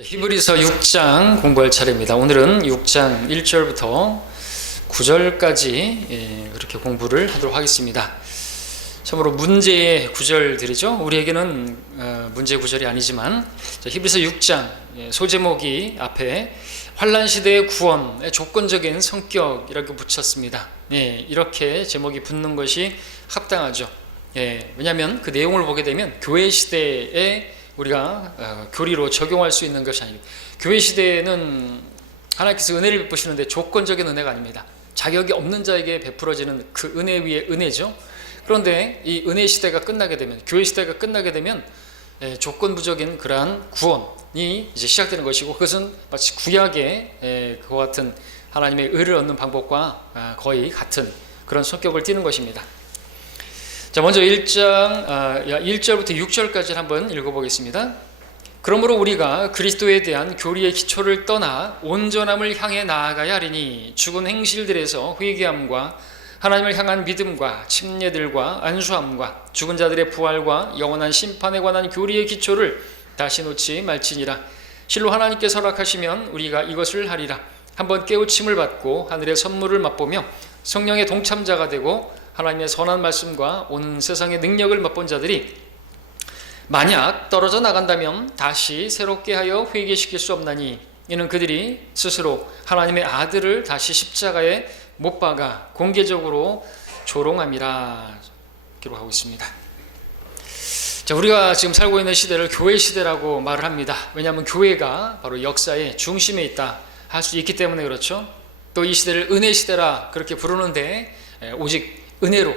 히브리서 6장 공부할 차례입니다. 오늘은 6장 1절부터 9절까지 그렇게 공부를 하도록 하겠습니다. 참으로 문제의 구절들이죠. 우리에게는 문제의 구절이 아니지만 히브리서 6장 소제목이 앞에 환난 시대의 구원의 조건적인 성격이라고 붙였습니다. 이렇게 제목이 붙는 것이 합당하죠. 왜냐하면 그 내용을 보게 되면 교회 시대에 우리가 교리로 적용할 수 있는 것이 아닙니다. 교회 시대에는 하나님께서 은혜를 베푸시는데 조건적인 은혜가 아닙니다. 자격이 없는 자에게 베풀어지는 그 은혜 위에 은혜죠. 그런데 이 은혜 시대가 끝나게 되면, 교회 시대가 끝나게 되면 조건부적인 그러한 구원이 이제 시작되는 것이고, 그것은 마치 구약의 그와 같은 하나님의 의를 얻는 방법과 거의 같은 그런 성격을 띠는 것입니다. 자, 먼저 1절부터 6절까지 한번 읽어보겠습니다. 그러므로 우리가 그리스도에 대한 교리의 기초를 떠나 온전함을 향해 나아가야 하리니 죽은 행실들에서 회개함과 하나님을 향한 믿음과 침례들과 안수함과 죽은 자들의 부활과 영원한 심판에 관한 교리의 기초를 다시 놓지 말지니라. 실로 하나님께서 허락하시면 우리가 이것을 하리라. 한번 깨우침을 받고 하늘의 선물을 맛보며 성령의 동참자가 되고 하나님의 선한 말씀과 온 세상의 능력을 맛본 자들이 만약 떨어져 나간다면 다시 새롭게 하여 회개시킬 수 없나니 이는 그들이 스스로 하나님의 아들을 다시 십자가에 못 박아 공개적으로 조롱함이라 기록하고 있습니다. 자, 우리가 지금 살고 있는 시대를 교회 시대라고 말을 합니다. 왜냐하면 교회가 바로 역사의 중심에 있다 할 수 있기 때문에 그렇죠. 또 이 시대를 은혜 시대라 그렇게 부르는데 오직 은혜로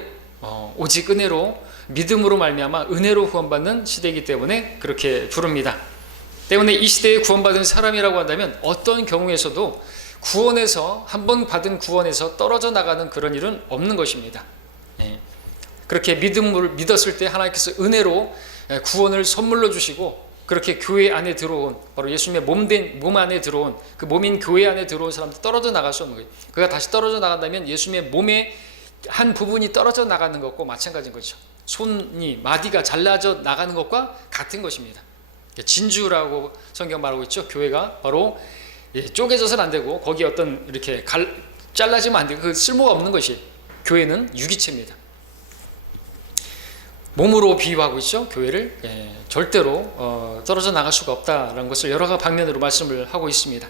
믿음으로 말미암아 은혜로 구원받는 시대이기 때문에 그렇게 부릅니다. 때문에 이 시대에 구원받은 사람이라고 한다면 어떤 경우에서도 구원에서 한번 받은 구원에서 떨어져 나가는 그런 일은 없는 것입니다. 그렇게 믿음을 믿었을 때 하나님께서 은혜로 구원을 선물로 주시고 그렇게 교회 안에 들어온 바로 예수님의 몸 안에 들어온 그 몸인 교회 안에 들어온 사람도 떨어져 나갈 수 없는 거예요. 그가 다시 떨어져 나간다면 예수님의 몸에 한 부분이 떨어져 나가는 것과 마찬가지인 거죠. 손이 마디가 잘라져 나가는 것과 같은 것입니다. 진주라고 성경 말하고 있죠. 교회가 바로 쪼개져서는 안 되고 거기 어떤 이렇게 잘라지면 안 되고 그 쓸모가 없는 것이 교회는 유기체입니다. 몸으로 비유하고 있죠. 교회를 절대로 떨어져 나갈 수가 없다라는 것을 여러 가지 방면으로 말씀을 하고 있습니다.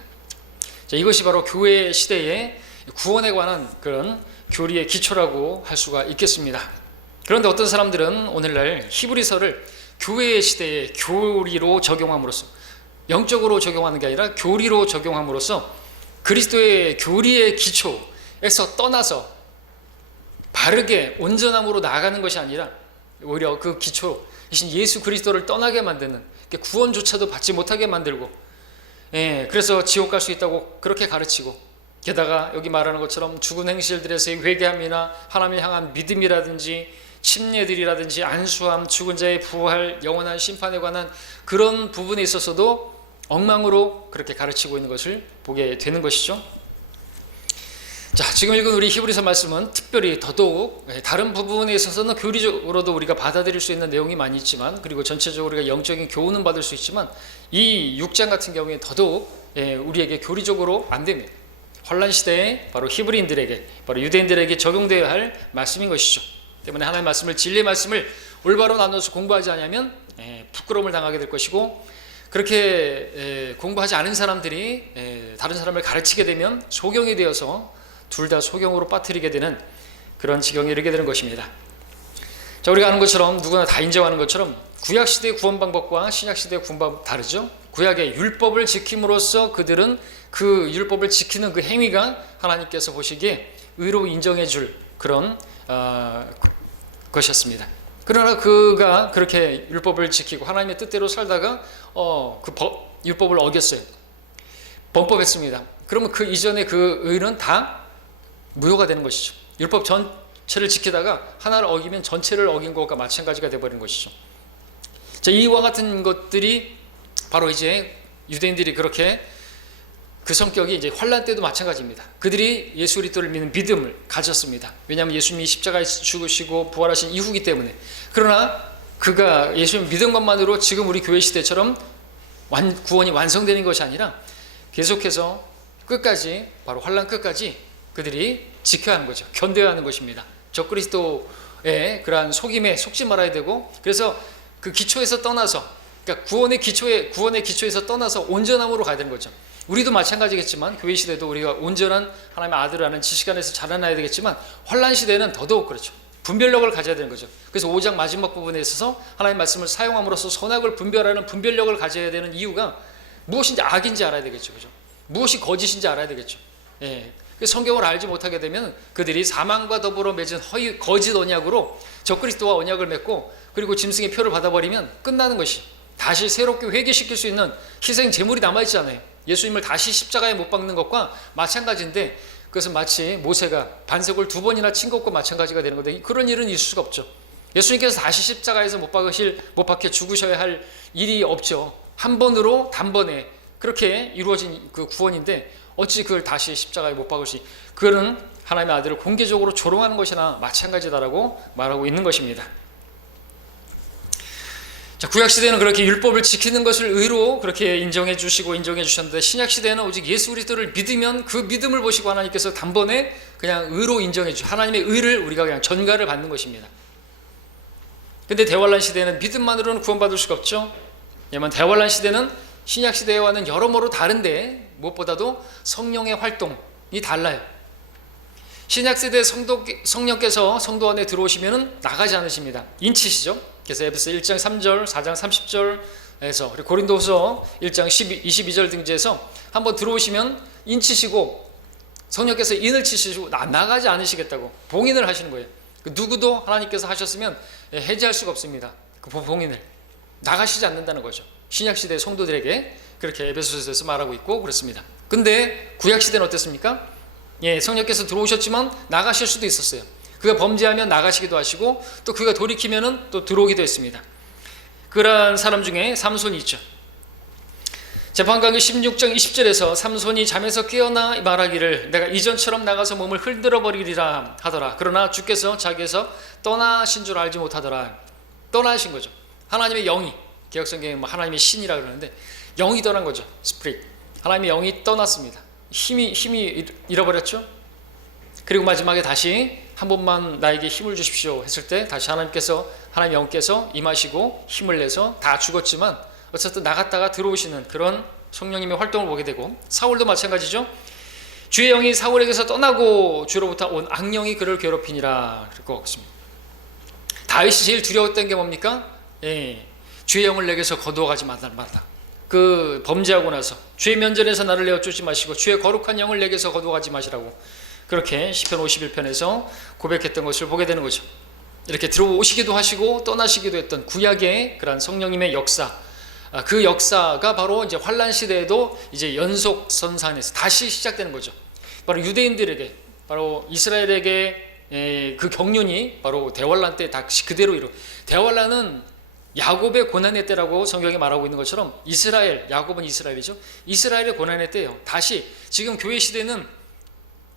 자, 이것이 바로 교회 시대의 구원에 관한 그런 교리의 기초라고 할 수가 있겠습니다. 그런데 어떤 사람들은 오늘날 히브리서를 교회 시대의 교리로 적용함으로써, 영적으로 적용하는 게 아니라 교리로 적용함으로써 그리스도의 교리의 기초에서 떠나서 바르게 온전함으로 나아가는 것이 아니라 오히려 그 기초이신 예수 그리스도를 떠나게 만드는, 구원조차도 받지 못하게 만들고, 그래서 지옥 갈 수 있다고 그렇게 가르치고, 게다가 여기 말하는 것처럼 죽은 행실들에서의 회개함이나 하나님을 향한 믿음이라든지 침례들이라든지 안수함, 죽은 자의 부활, 영원한 심판에 관한 그런 부분에 있어서도 엉망으로 그렇게 가르치고 있는 것을 보게 되는 것이죠. 자, 지금 읽은 우리 히브리서 말씀은 특별히 더더욱 다른 부분에 있어서는 교리적으로도 우리가 받아들일 수 있는 내용이 많이 있지만, 그리고 전체적으로 우리가 영적인 교훈은 받을 수 있지만, 이 6장 같은 경우에 더더욱 우리에게 교리적으로 안 됩니다. 환난 시대에 바로 히브리인들에게, 바로 유대인들에게 적용되어야 할 말씀인 것이죠. 때문에 하나님의 말씀을, 진리의 말씀을 올바로 나눠서 공부하지 않으면 부끄러움을 당하게 될 것이고, 그렇게 공부하지 않은 사람들이 다른 사람을 가르치게 되면 소경이 되어서 둘 다 소경으로 빠뜨리게 되는 그런 지경에 이르게 되는 것입니다. 자, 우리가 아는 것처럼, 누구나 다 인정하는 것처럼 구약 시대의 구원 방법과 신약 시대의 구원 방법 다르죠. 구약의 율법을 지킴으로써 그들은 그 율법을 지키는 그 행위가 하나님께서 보시기에 의로 인정해 줄 그런 것이었습니다. 그러나 그가 그렇게 율법을 지키고 하나님의 뜻대로 살다가 율법을 어겼어요. 범법했습니다. 그러면 그 이전에 그 의는 다 무효가 되는 것이죠. 율법 전체를 지키다가 하나를 어기면 전체를 어긴 것과 마찬가지가 되어버리는 것이죠. 자, 이와 같은 것들이 바로 이제 유대인들이 그렇게 그 성격이 이제 환난 때도 마찬가지입니다. 그들이 예수 그리스도를 믿는 믿음을 가졌습니다. 왜냐하면 예수님이 십자가에서 죽으시고 부활하신 이후기 때문에. 그러나 그가 예수님 믿은 것만으로 지금 우리 교회 시대처럼 구원이 완성되는 것이 아니라 계속해서 끝까지, 바로 환난 끝까지 그들이 지켜야 하는 거죠. 견뎌야 하는 것입니다. 적그리스도의 그러한 속임에 속지 말아야 되고, 그래서 그 기초에서 떠나서, 그러니까 구원의 기초에서 떠나서 온전함으로 가야 되는 거죠. 우리도 마찬가지겠지만, 교회 시대도 우리가 온전한 하나님의 아들을 아는 지식 안에서 자라나야 되겠지만, 환난 시대는 더더욱 그렇죠. 분별력을 가져야 되는 거죠. 그래서 5장 마지막 부분에 있어서 하나님의 말씀을 사용함으로써 선악을 분별하는 분별력을 가져야 되는 이유가 무엇인지 악인지 알아야 되겠죠. 그죠? 무엇이 거짓인지 알아야 되겠죠. 예. 성경을 알지 못하게 되면 그들이 사망과 더불어 맺은 거짓 언약으로 적그리스도와 언약을 맺고, 그리고 짐승의 표를 받아버리면 끝나는 것이, 다시 새롭게 회개시킬 수 있는 희생 제물이 남아있잖아요. 예수님을 다시 십자가에 못 박는 것과 마찬가지인데, 그것은 마치 모세가 반석을 2번이나 친 것과 마찬가지가 되는 건데, 그런 일은 있을 수가 없죠. 예수님께서 다시 십자가에서 못 박혀 죽으셔야 할 일이 없죠. 한 번으로 단번에 그렇게 이루어진 그 구원인데, 어찌 그걸 다시 십자가에 못 박을 수, 그거는 하나님의 아들을 공개적으로 조롱하는 것이나 마찬가지다라고 말하고 있는 것입니다. 자, 구약시대는 그렇게 율법을 지키는 것을 의로 그렇게 인정해 주시고 인정해 주셨는데, 신약시대는 오직 예수 그리스도를 믿으면 그 믿음을 보시고 하나님께서 단번에 그냥 의로 인정해 주시고, 하나님의 의를 우리가 그냥 전가를 받는 것입니다. 근데 대환란 시대는 믿음만으로는 구원받을 수가 없죠. 왜냐하면 대환란 시대는 신약시대와는 여러모로 다른데, 무엇보다도 성령의 활동이 달라요. 신약시대 성령께서 성도 안에 들어오시면 나가지 않으십니다. 인치시죠. 그래서 에베소 1장 3절, 4장 30절에서, 그리고 고린도서 1장 22절 등지에서 한번 들어오시면 인치시고, 성령께서 인을 치시고 나가지 않으시겠다고 봉인을 하시는 거예요. 누구도 하나님께서 하셨으면 해제할 수가 없습니다. 그 봉인을 나가시지 않는다는 거죠. 신약시대 성도들에게 그렇게 에베소서에서 말하고 있고 그렇습니다. 근데 구약시대는 어땠습니까? 예, 성령께서 들어오셨지만 나가실 수도 있었어요. 그가 범죄하면 나가시기도 하시고, 또 그가 돌이키면은 또 들어오기도 했습니다. 그러한 사람 중에 삼손이 있죠. 재판관계 16장 20절에서 삼손이 잠에서 깨어나 말하기를, 내가 이전처럼 나가서 몸을 흔들어 버리리라 하더라. 그러나 주께서 자기에서 떠나신 줄 알지 못하더라. 떠나신 거죠. 하나님의 영이, 개혁성경에 하나님의 신이라 그러는데, 영이 떠난 거죠. 스피릿. 하나님의 영이 떠났습니다. 힘이 잃어버렸죠. 그리고 마지막에 다시 한 번만 나에게 힘을 주십시오 했을 때, 다시 하나님 영께서 임하시고 힘을 내서, 다 죽었지만 어쨌든 나갔다가 들어오시는 그런 성령님의 활동을 보게 되고, 사울도 마찬가지죠. 주의 영이 사울에게서 떠나고 주로부터 온 악령이 그를 괴롭히니라 그럴 것 같습니다. 다윗이 제일 두려웠던 게 뭡니까? 예, 주의 영을 내게서 거두어가지 말라. 그 범죄하고 나서 주의 면전에서 나를 내어 쫓지 마시고 주의 거룩한 영을 내게서 거두어가지 마시라고, 그렇게 시편 51편에서 고백했던 것을 보게 되는 거죠. 이렇게 들어오시기도 하시고 떠나시기도 했던 구약의 그런 성령님의 역사, 그 역사가 바로 이제 환란 시대에도 이제 연속선상에서 다시 시작되는 거죠. 바로 유대인들에게, 바로 이스라엘에게 그 경륜이 바로 대환란 때 다시 그대로 대환란은 야곱의 고난의 때라고 성경이 말하고 있는 것처럼, 야곱은 이스라엘이죠. 이스라엘의 고난의 때예요. 다시 지금 교회 시대는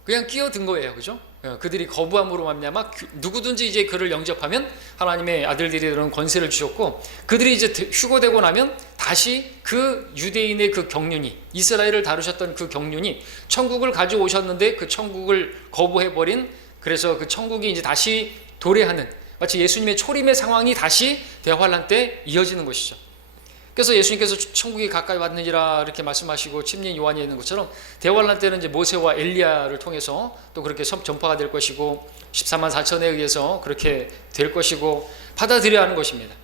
그냥 끼어든 거예요. 그죠? 그들이 거부함으로 말미암아 누구든지 이제 그를 영접하면 하나님의 아들들이 되는 권세를 주셨고, 그들이 이제 휴거되고 나면 다시 그 유대인의 그 경륜이, 이스라엘을 다루셨던 그 경륜이 천국을 가져오셨는데 그 천국을 거부해버린, 그래서 그 천국이 이제 다시 도래하는, 마치 예수님의 초림의 상황이 다시 대환란 때 이어지는 것이죠. 그래서 예수님께서 천국이 가까이 왔느니라 이렇게 말씀하시고 침례 요한이 있는 것처럼, 대환란 때는 이제 모세와 엘리야를 통해서 또 그렇게 전파가 될 것이고, 14만 4천에 의해서 그렇게 될 것이고 받아들여야 하는 것입니다.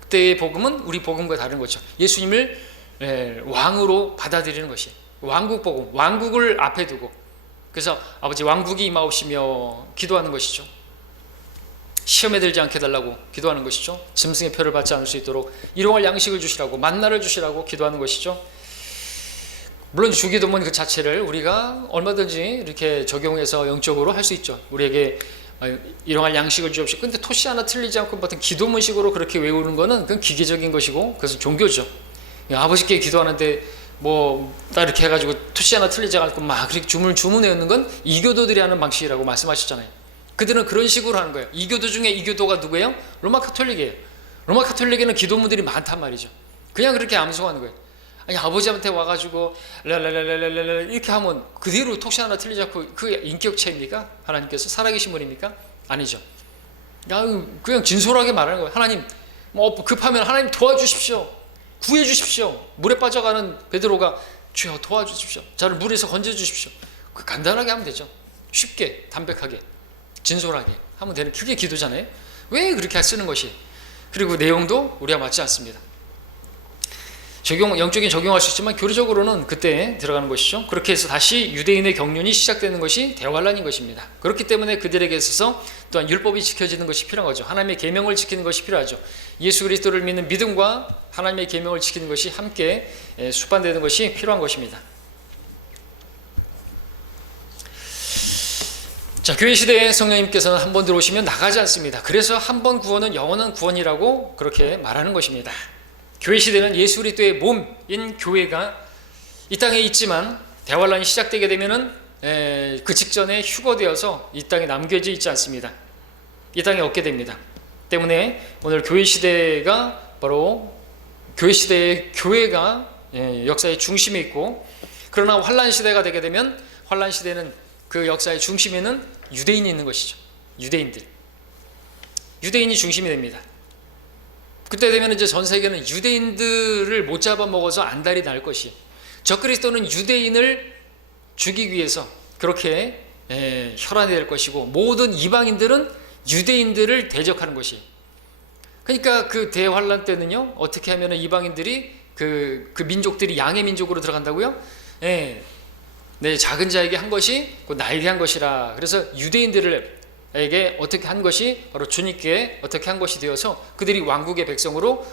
그때의 복음은 우리 복음과 다른 거죠. 예수님을 왕으로 받아들이는 것이 왕국 복음, 왕국을 앞에 두고, 그래서 아버지 왕국이 임하옵시며 기도하는 것이죠. 시험에 들지 않게 달라고 기도하는 것이죠. 짐승의 표를 받지 않을 수 있도록 일용할 양식을 주시라고, 만나를 주시라고 기도하는 것이죠. 물론 주기도문 그 자체를 우리가 얼마든지 이렇게 적용해서 영적으로 할 수 있죠. 우리에게 일용할 양식을 주옵시고, 근데 토시 하나 틀리지 않고 어떤 기도문식으로 그렇게 외우는 것은 그건 기계적인 것이고, 그것은 종교죠. 아버지께 기도하는데 딱 이렇게 해가지고 토시 하나 틀리지 않고 막 그렇게 주문 외우는 건 이교도들이 하는 방식이라고 말씀하셨잖아요. 그들은 그런 식으로 하는 거예요. 이교도 중에 이교도가 누구예요? 로마 카톨릭이에요. 로마 카톨릭에는 기도문들이 많단 말이죠. 그냥 그렇게 암송하는 거예요. 아니 아버지한테 와가지고 랄랄랄랄랄 이렇게 하면 그대로 톡시 하나 틀리지 않고 그게 인격체입니까? 하나님께서 살아계신 분입니까? 아니죠. 그냥 진솔하게 말하는 거예요. 하나님 뭐 급하면 하나님 도와주십시오. 구해주십시오. 물에 빠져가는 베드로가 주여 도와주십시오. 저를 물에서 건져주십시오. 그 간단하게 하면 되죠. 쉽게 담백하게 진솔하게 하면 되는 그게 기도잖아요. 왜 그렇게 쓰는 것이? 그리고 내용도 우리와 맞지 않습니다. 영적인 적용할 수 있지만 교리적으로는 그때 들어가는 것이죠. 그렇게 해서 다시 유대인의 경륜이 시작되는 것이 대환란인 것입니다. 그렇기 때문에 그들에게 있어서 또한 율법이 지켜지는 것이 필요한 거죠. 하나님의 계명을 지키는 것이 필요하죠. 예수 그리스도를 믿는 믿음과 하나님의 계명을 지키는 것이 함께 수반되는 것이 필요한 것입니다. 자, 교회 시대에 성령님께서는 한 번 들어오시면 나가지 않습니다. 그래서 한 번 구원은 영원한 구원이라고 그렇게 말하는 것입니다. 교회 시대는 예수 그리스도의 몸인 교회가 이 땅에 있지만 대환란이 시작되게 되면은 그 직전에 휴거되어서 이 땅에 남겨져 있지 않습니다. 이 땅에 없게 됩니다. 때문에 오늘 교회 시대가 바로 교회 시대의 교회가 역사의 중심에 있고, 그러나 환란 시대가 되게 되면 환란 시대는 그 역사의 중심에는 유대인이 있는 것이죠. 유대인이 중심이 됩니다. 그때 되면 이제 전 세계는 유대인들을 못 잡아먹어서 안달이 날 것이, 적그리스도는 유대인을 죽이기 위해서 그렇게 혈안이 될 것이고, 모든 이방인들은 유대인들을 대적하는 것이. 그러니까 그 대환란 때는요, 어떻게 하면 이방인들이 그 민족들이 양의 민족으로 들어간다고요? 작은 자에게 한 것이 곧 나에게 한 것이라. 그래서 유대인들에게 어떻게 한 것이 바로 주님께 어떻게 한 것이 되어서 그들이 왕국의 백성으로,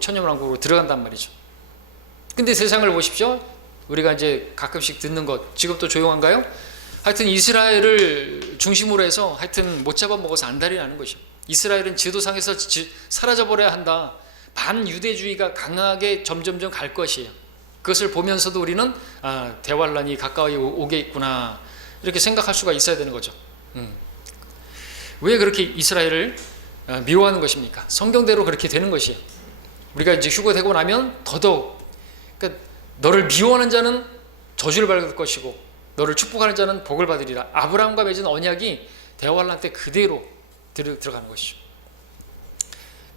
천년왕국으로 들어간단 말이죠. 근데 세상을 보십시오. 우리가 이제 가끔씩 듣는 것, 지금도 조용한가요? 하여튼 이스라엘을 중심으로 해서 하여튼 못 잡아먹어서 안달이 나는 것이죠. 이스라엘은 지도상에서 사라져버려야 한다. 반유대주의가 강하게 점점점 갈 것이에요. 그것을 보면서도 우리는 대환란이 가까이 오게 있구나, 이렇게 생각할 수가 있어야 되는 거죠. 왜 그렇게 이스라엘을 미워하는 것입니까? 성경대로 그렇게 되는 것이에요. 우리가 이제 휴거되고 나면 더더욱, 그러니까 너를 미워하는 자는 저주를 받을 것이고 너를 축복하는 자는 복을 받으리라. 아브라함과 맺은 언약이 대환란 때 그대로 들어가는 것이죠.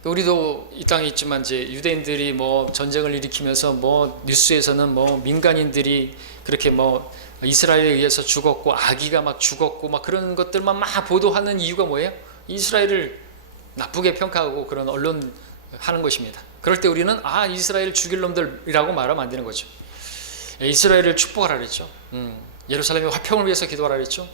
우리도 이 땅에 있지만 이제 유대인들이 뭐 전쟁을 일으키면서 뭐 뉴스에서는 뭐 민간인들이 그렇게 뭐 이스라엘에 의해서 죽었고 아기가 막 죽었고 막 그런 것들만 막 보도하는 이유가 뭐예요? 이스라엘을 나쁘게 평가하고 그런 언론 하는 것입니다. 그럴 때 우리는 이스라엘 죽일 놈들이라고 말하면 안 되는 거죠. 이스라엘을 축복하라 그랬죠. 예루살렘의 화평을 위해서 기도하라 그랬죠.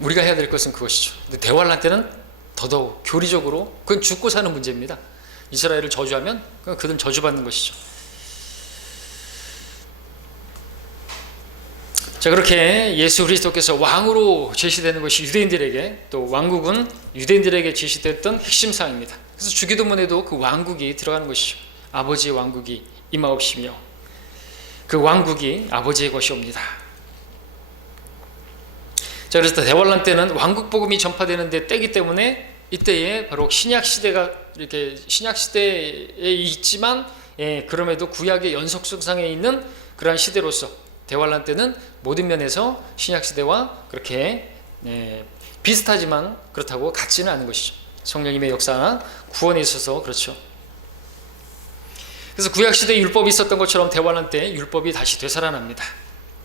우리가 해야 될 것은 그것이죠. 근데 대환란 때는 더더욱 교리적으로 그건 죽고 사는 문제입니다. 이스라엘을 저주하면 그들은 저주받는 것이죠. 자, 그렇게 예수 그리스도께서 왕으로 제시되는 것이 유대인들에게, 또 왕국은 유대인들에게 제시됐던 핵심 사항입니다. 그래서 주기도문에도 그 왕국이 들어가는 것이죠. 아버지의 왕국이 임하옵시며 그 왕국이 아버지의 것이옵니다. 자, 그래서 대환란 때는 왕국 복음이 전파되는 때이기 때문에 이때에 바로 신약 시대가 이렇게 신약 시대에 있지만 그럼에도 구약의 연속성상에 있는 그러한 시대로서 대환란 때는 모든 면에서 신약 시대와 그렇게 비슷하지만 그렇다고 같지는 않은 것이죠. 성령님의 역사나 구원에 있어서 그렇죠. 그래서 구약 시대에 율법이 있었던 것처럼 대환란 때 율법이 다시 되살아납니다.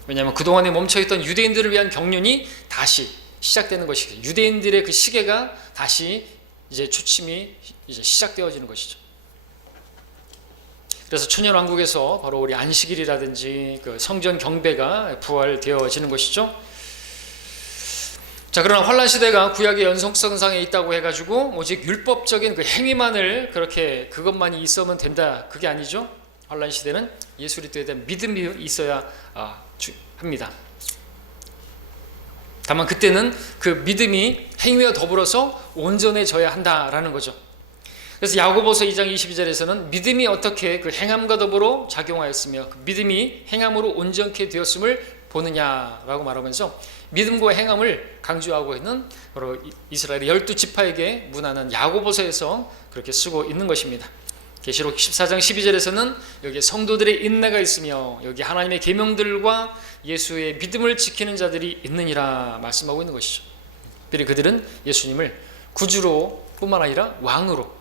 왜냐하면 그동안에 멈춰있던 유대인들을 위한 경륜이 다시 시작되는 것이죠. 유대인들의 그 시계가 다시 이제 초침이 이제 시작되어지는 것이죠. 그래서 천년왕국에서 바로 우리 안식일이라든지 그 성전 경배가 부활되어지는 것이죠. 자, 그러나 환란 시대가 구약의 연속성상에 있다고 해가지고 오직 율법적인 그 행위만을 그렇게 그것만이 있으면 된다, 그게 아니죠. 환란 시대는 예수 그리스도에 대한 믿음이 있어야 합니다. 다만 그때는 그 믿음이 행위와 더불어서 온전해져야 한다라는 거죠. 그래서 야고보서 2장 22절에서는 믿음이 어떻게 그 행함과 더불어 작용하였으며 그 믿음이 행함으로 온전케 되었음을 보느냐라고 말하면서 믿음과 행함을 강조하고 있는 바로 이스라엘의 12지파에게 문하는 야고보서에서 그렇게 쓰고 있는 것입니다. 계시록 14장 12절에서는 여기 성도들의 인내가 있으며 여기 하나님의 계명들과 예수의 믿음을 지키는 자들이 있느니라 말씀하고 있는 것이죠. 특별히 그들은 예수님을 구주로 뿐만 아니라 왕으로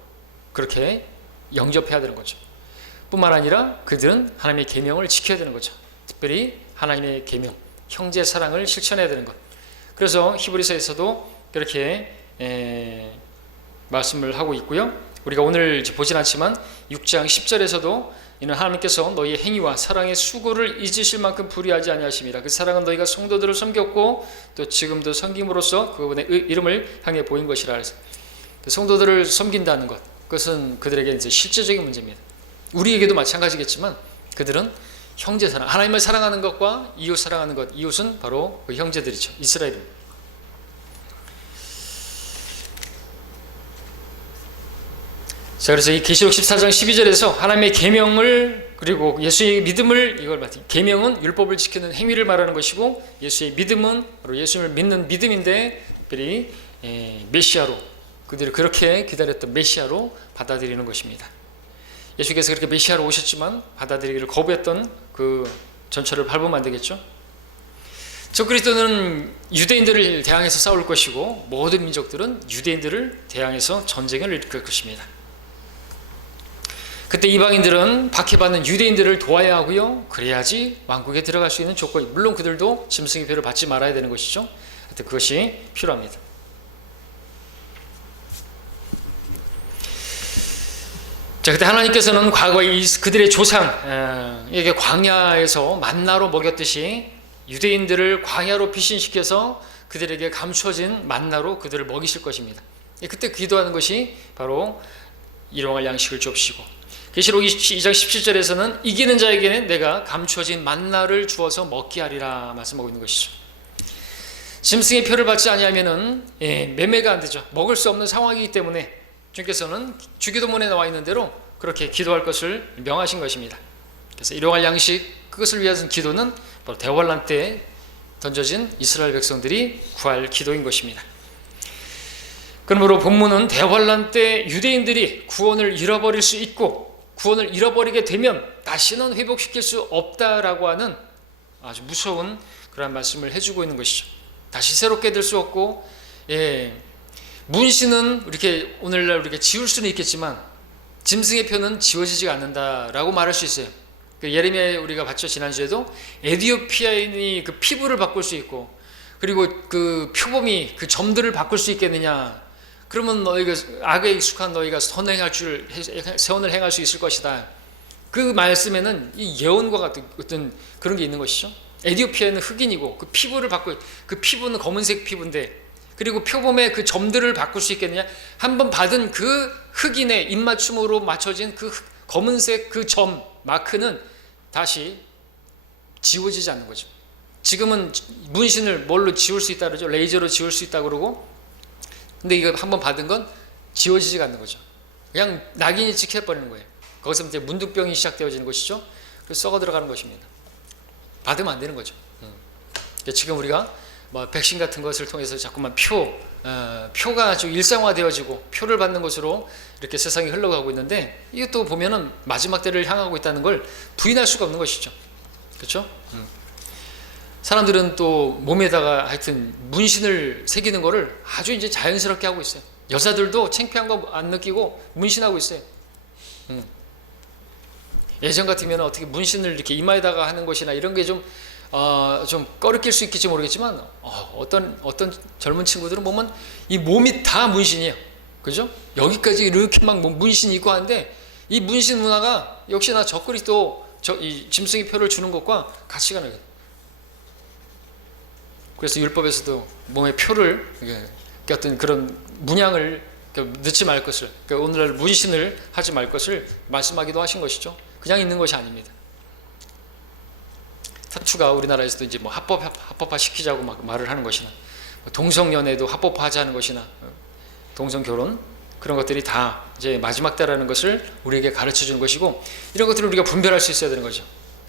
그렇게 영접해야 되는 거죠. 뿐만 아니라 그들은 하나님의 계명을 지켜야 되는 거죠. 특별히 하나님의 계명, 형제 사랑을 실천해야 되는 것. 그래서 히브리서에서도 그렇게 말씀을 하고 있고요. 우리가 오늘 보진 않지만 6장 10절에서도 이는 하나님께서 너희의 행위와 사랑의 수고를 잊으실 만큼 불의하지 아니하심이라. 그 사랑은 너희가 성도들을 섬겼고 또 지금도 섬김으로써 그분의 이름을 향해 보인 것이라. 해서 성도들을 섬긴다는 것, 그것은 그들에게 이제 실제적인 문제입니다. 우리에게도 마찬가지겠지만 그들은 형제 사랑, 하나님을 사랑하는 것과 이웃 사랑하는 것, 이웃은 바로 그 형제들이죠. 이스라엘입니다. 자, 그래서 이 계시록 14장 12절에서 하나님의 계명을 그리고 예수의 믿음을 이걸 계명은 율법을 지키는 행위를 말하는 것이고 예수의 믿음은 바로 예수님을 믿는 믿음인데 특별히 메시아로 그들이 그렇게 기다렸던 메시아로 받아들이는 것입니다. 예수께서 그렇게 메시아로 오셨지만 받아들이기를 거부했던 그 전철을 밟으면 안 되겠죠. 적그리스도는 유대인들을 대항해서 싸울 것이고 모든 민족들은 유대인들을 대항해서 전쟁을 일으킬 것입니다. 그때 이방인들은 박해받는 유대인들을 도와야 하고요. 그래야지 왕국에 들어갈 수 있는 조건이, 물론 그들도 짐승의 표를 받지 말아야 되는 것이죠. 하여튼 그것이 필요합니다. 자, 그때 하나님께서는 과거에 그들의 조상에게 광야에서 만나로 먹였듯이 유대인들을 광야로 피신시켜서 그들에게 감춰진 만나로 그들을 먹이실 것입니다. 그때 기도하는 것이 바로 일용할 양식을 줍시고, 계시록 2장 17절에서는 이기는 자에게는 내가 감춰진 만나를 주어서 먹게 하리라 말씀하고 있는 것이죠. 짐승의 표를 받지 아니하면은 매매가 안 되죠. 먹을 수 없는 상황이기 때문에 주께서는 주기도문에 나와 있는 대로 그렇게 기도할 것을 명하신 것입니다. 그래서 일용할 양식, 그것을 위한 기도는 바로 대환란 때 던져진 이스라엘 백성들이 구할 기도인 것입니다. 그러므로 본문은 대환란 때 유대인들이 구원을 잃어버릴 수 있고 구원을 잃어버리게 되면 다시는 회복시킬 수 없다라고 하는 아주 무서운 그런 말씀을 해주고 있는 것이죠. 다시 새롭게 될 수 없고, 문신은 이렇게 오늘날 우리가 지울 수는 있겠지만 짐승의 표는 지워지지가 않는다라고 말할 수 있어요. 그 예레미야 우리가 봤죠. 지난주에도 에디오피아인이 그 피부를 바꿀 수 있고, 그리고 그 표범이 그 점들을 바꿀 수 있겠느냐? 그러면 너희가 악에 익숙한 너희가 선을 행할 수 있을 것이다. 그 말씀에는 이 예언과 같은 어떤 그런 게 있는 것이죠. 에디오피아는 흑인이고 그 피부를 바꾸, 그 피부는 검은색 피부인데, 그리고 표범의 그 점들을 바꿀 수 있겠느냐? 한번 받은 그 흑인의 입맞춤으로 맞춰진 그 검은색 그 점 마크는 다시 지워지지 않는 거죠. 지금은 문신을 뭘로 지울 수 있다 그러죠. 레이저로 지울 수 있다 그러고, 근데 이거 한번 받은 건 지워지지가 않는 거죠. 그냥 낙인이 찍혀버리는 거예요. 거기서 이제 문둥병이 시작되어지는 것이죠. 그래서 썩어 들어가는 것입니다. 받으면 안 되는 거죠. 지금 우리가 뭐 백신 같은 것을 통해서 자꾸만 표가 아주 일상화되어지고 표를 받는 것으로 이렇게 세상이 흘러가고 있는데, 이것도 보면은 마지막 때를 향하고 있다는 걸 부인할 수가 없는 것이죠. 그렇죠? 사람들은 또 몸에다가 하여튼 문신을 새기는 거를 아주 이제 자연스럽게 하고 있어요. 여자들도 창피한 거 안 느끼고 문신하고 있어요. 예전 같으면 어떻게 문신을 이렇게 이마에다가 하는 것이나 이런 게 좀 꺼리낄 수 있을지 모르겠지만, 어떤 젊은 친구들은 보면 이 몸이 다 문신이에요. 그죠? 여기까지 이렇게 막 문신 있고 하는데, 이 문신 문화가 역시나 적그리스도 이 짐승의 표를 주는 것과 같이 가는 거예요. 그래서 율법에서도 몸에 표를, 어떤 그런 문양을 넣지 말 것을, 그러니까 오늘날 문신을 하지 말 것을 말씀하기도 하신 것이죠. 그냥 있는 것이 아닙니다. 타투가 우리나라에서도 이제 뭐 합법화 시키자고 막 말을 하는 것이나, 동성연애도 합법화하자는 것이나, 동성결혼, 그런 것들이 다 이제 마지막 때라는 것을 우리에게 가르쳐 주는 것이고, 이런 것들을 우리가 분별할 수 있어야 되는 거죠.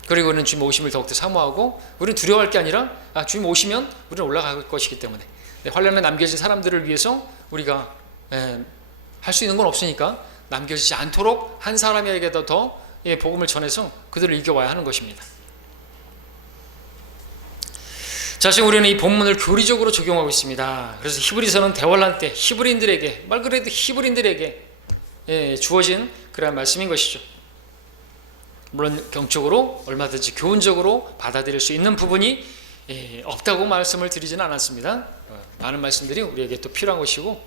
그리고 우리는 주님 오심을 더욱더 사모하고, 우리는 두려워할 게 아니라 주님 오시면 우리는 올라갈 것이기 때문에, 환란에 남겨진 사람들을 위해서 우리가 할 수 있는 건 없으니까 남겨지지 않도록 한 사람에게도 더 복음을 전해서 그들을 이겨와야 하는 것입니다. 자, 지금 우리는 이 본문을 교리적으로 적용하고 있습니다. 그래서 히브리서는 대환란 때 히브리인들에게, 말 그대로 히브리인들에게 주어진 그러한 말씀인 것이죠. 물론 경적으로 얼마든지 교훈적으로 받아들일 수 있는 부분이 없다고 말씀을 드리지는 않았습니다. 많은 말씀들이 우리에게 또 필요한 것이고,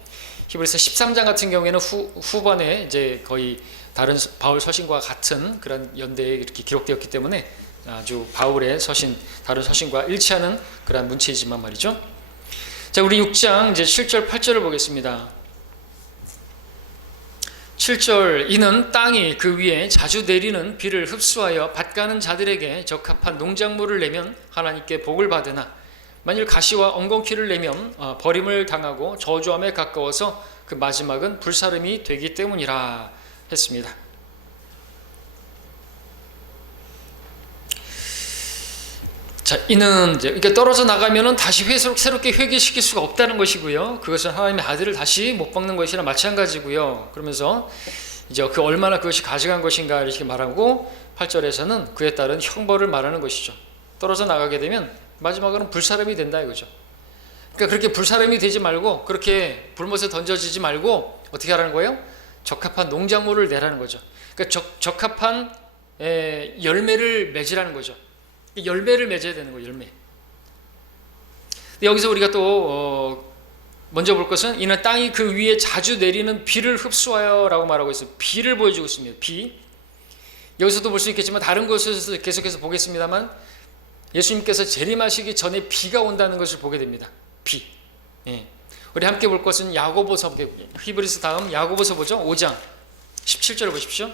히브리서 13장 같은 경우에는 후반에 이제 거의 다른 바울 서신과 같은 그런 연대에 이렇게 기록되었기 때문에 아주 바울의 서신, 다른 서신과 일치하는 그런 문체이지만 말이죠. 자, 우리 6장 이제 7절 8절을 보겠습니다. 7절, 이는 땅이 그 위에 자주 내리는 비를 흡수하여 밭가는 자들에게 적합한 농작물을 내면 하나님께 복을 받으나 만일 가시와 엉겅퀴를 내면 버림을 당하고 저주함에 가까워서 그 마지막은 불사름이 되기 때문이라 했습니다. 자, 이는 이제 이렇게 떨어져 나가면은 다시 새롭게 회개시킬 수가 없다는 것이고요. 그것은 하나님의 아들을 다시 못 박는 것이나 마찬가지고요. 그러면서 이제 그 얼마나 그것이 가증한 것인가 이렇게 말하고 8절에서는 그에 따른 형벌을 말하는 것이죠. 떨어져 나가게 되면 마지막으로는 불사름이 된다 이거죠. 그러니까 그렇게 불사름이 되지 말고, 그렇게 불못에 던져지지 말고 어떻게 하라는 거예요? 적합한 농작물을 내라는 거죠. 그러니까 적합한 열매를 맺으라는 거죠. 열매를 맺어야 되는 거예요. 열매. 여기서 우리가 또 먼저 볼 것은, 이는 땅이 그 위에 자주 내리는 비를 흡수하여 라고 말하고 있어요. 비를 보여주고 있습니다. 비. 여기서도 볼 수 있겠지만 다른 곳에서 계속해서 보겠습니다만, 예수님께서 재림하시기 전에 비가 온다는 것을 보게 됩니다. 비. 우리 함께 볼 것은 야고보서, 히브리서 다음 야고보서 보죠. 5장 17절 보십시오.